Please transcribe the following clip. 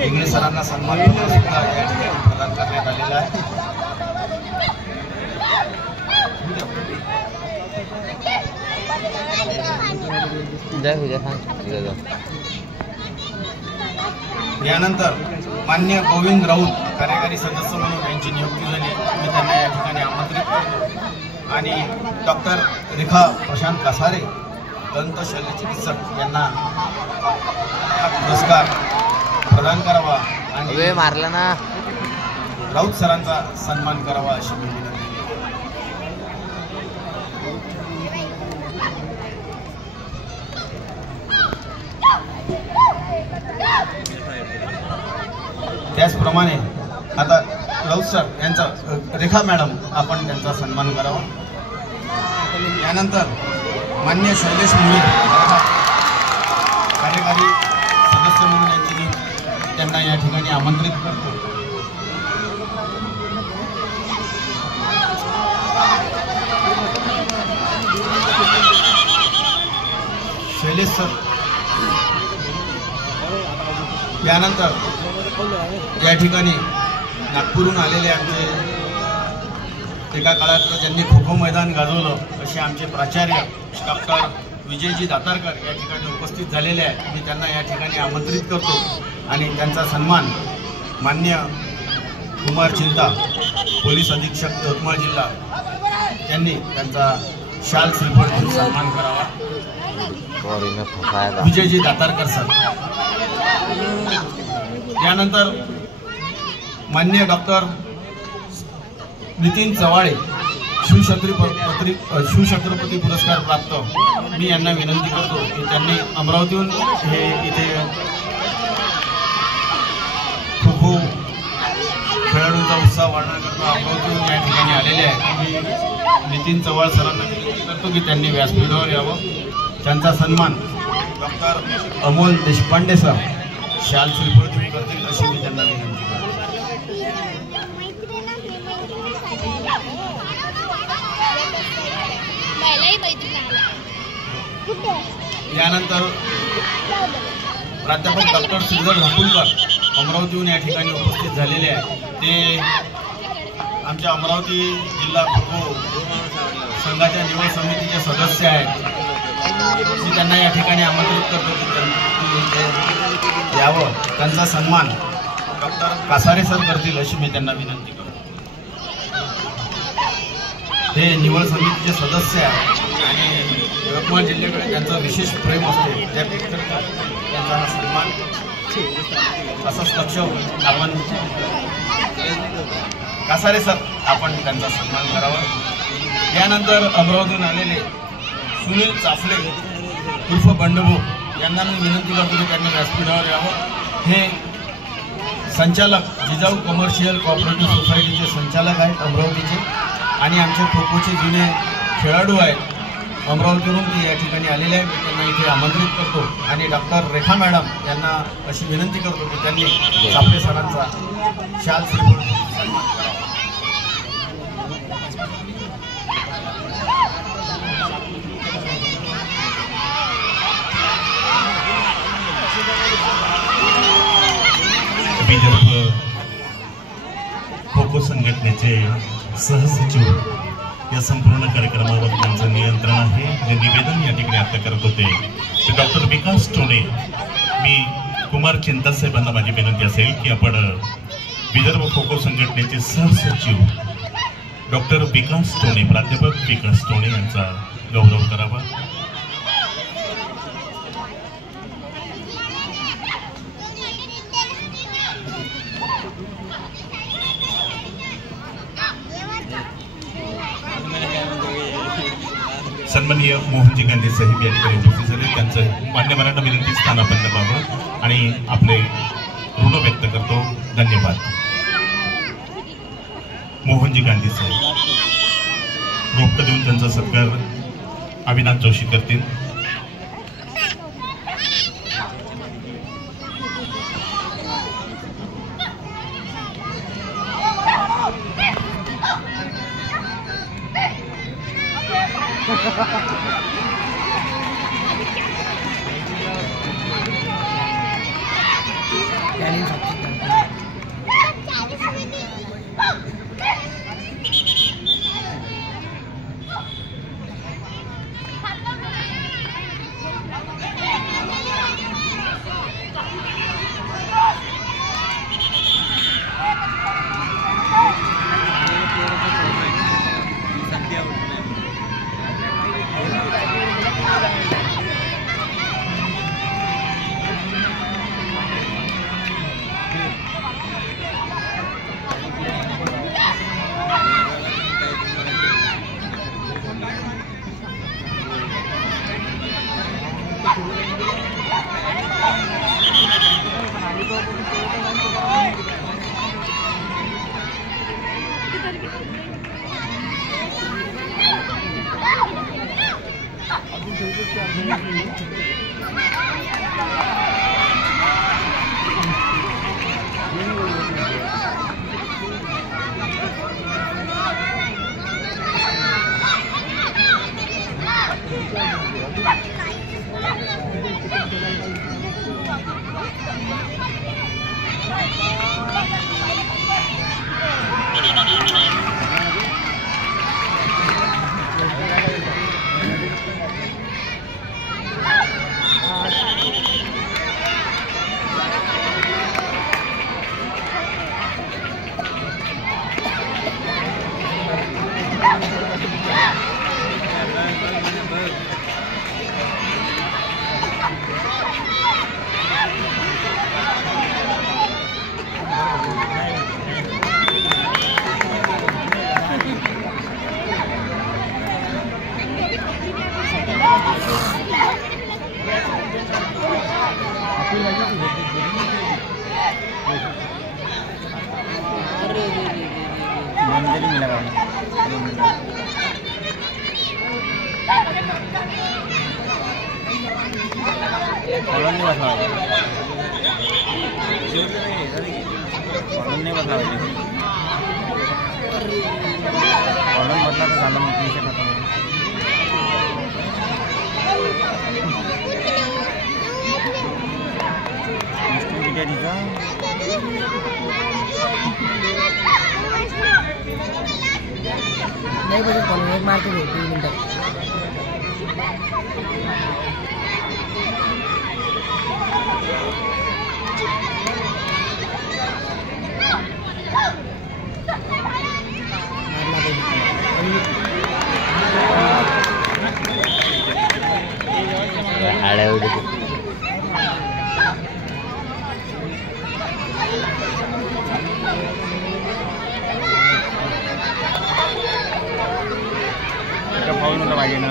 इंगळे सरांना सन्मान सुद्धा या ठिकाणी प्रदान करण्यात आलेला आहे। यानंतर मान्य गोविंद राऊत कार्यकारी सदस्य म्हणून यांची नियुक्ती झाली, मी त्यांना या ठिकाणी आमंत्रित करतो। आणि डॉक्टर रेखा प्रशांत कासारे दंत शल्यचिकित्सक यांना हा पुरस्कार प्रदान करावा आणि मारला ना राऊत सरांचा सन्मान करावा अशी मी विनंती। त्याचप्रमाणे आता राऊत सर यांचा रेखा मॅडम आपण त्यांचा सन्मान करावा। यानंतर मान्य शैलेश मुळे कार्यकारी सदस्य म्हणून यांची नियुक्ती त्यांना या ठिकाणी आमंत्रित करतो। शैलेश सर यानंतर या ठिकाणी नागपूरहून आलेले आमचे एका काळात ज्यांनी खो खो मैदान गाजवलं असे आमचे प्राचार्य डॉक्टर विजयजी दातारकर या ठिकाणी उपस्थित झालेले आहेत। मी त्यांना या ठिकाणी आमंत्रित करतो आणि त्यांचा सन्मान मान्य कुमार चिंता पोलीस अधीक्षक यवतमाळ जिल्हा यांनी त्यांचा शाल श्रीफळ सन्मान करावा। विजयजी दातारकर सर यानंतर मान्य डॉक्टर नितीन चव्हाळे शिवछत्रपती पुरस्कार प्राप्त, मी यांना विनंती करतो की त्यांनी अमरावतीहून हे इथे खो खो खेळाडूंचा उत्साह वाढवण्याकरता अमरावतीहून या ठिकाणी आलेले आहेत। मी नितीन चव्हाळ सरांना विनंती करतो की त्यांनी व्यासपीठावर यावं। त्यांचा सन्मान डॉक्टर अमोल देशपांडे सर शाल श्रीफळ देऊन करतील अशी मी त्यांना विनंती करतो। यानंतर प्राध्यापक डॉक्टर श्रीधर धाकुलकर अमरावतीहून या ठिकाणी उपस्थित झालेले आहेत। ते आमच्या अमरावती जिल्हा खो खो संघाच्या निवड समितीचे सदस्य आहेत। मी त्यांना या ठिकाणी आमंत्रित करतो की यावं। त्यांचा सन्मान डॉक्टर कासारे सर करतील अशी मी त्यांना विनंती करतो। हे निवड समितीचे सदस्य आहेत आणि यवतमाळ जिल्ह्याकडे त्यांचं विशेष प्रेम असते, त्यापेक्षा त्यांचा हा सन्मान असंच लक्ष आपण कासारे सर आपण त्यांचा सन्मान करावा। यानंतर अमरावतीहून आलेले सुनील चाफले उर्फ बंडभो यांना मी विनंती करतो की त्यांनी व्यासपीठावर यावं। हे संचालक जिजाऊ कमर्शियल कोऑपरेटिव्ह सोसायटीचे संचालक आहेत अमरावतीचे आणि आमचे खो खोचे जुने खेळाडू आहेत अमरावतीवरून, ते या ठिकाणी आलेले आहेत। मी त्यांना इथे आमंत्रित करतो आणि डॉक्टर रेखा मॅडम यांना अशी विनंती करतो की त्यांनी चाफले सरांचा शाल श्रीफळ सन्मान करावा। विदर्भ खो खो संघटनेचे सहसचिव या संपूर्ण कार्यक्रमावर त्यांचं नियंत्रण आहे। जे निवेदन या ठिकाणी आता करत होते ते डॉक्टर विकास टोणे। मी कुमार चिंता साहेबांना माझी विनंती असेल की आपण विदर्भ खो खो संघटनेचे सहसचिव डॉक्टर विकास टोणे, प्राध्यापक विकास टोणे यांचा गौरव करावा। सन्माननीय मोहनजी गांधी साहेब या ठिकाणी उपस्थित झाले, त्यांचं मान्यवरांना विनंती स्थानापन्न व्हावं आणि आपले ऋण व्यक्त करतो। धन्यवाद। मोहनजी गांधी साहेब रोपटं देऊन त्यांचा सत्कार अविनाश जोशी करतील। कॉलम नाही बसला पाहिजे. कॉलम नाही बसला पाहिजे. कॉलम बसला तर झालं मग विषय खतम. किती आहे तिचा? नाही बघत कॉलम एक मार्क घेऊ 3 मिनिटं. फाऊल नव्हता पाहिजे ना.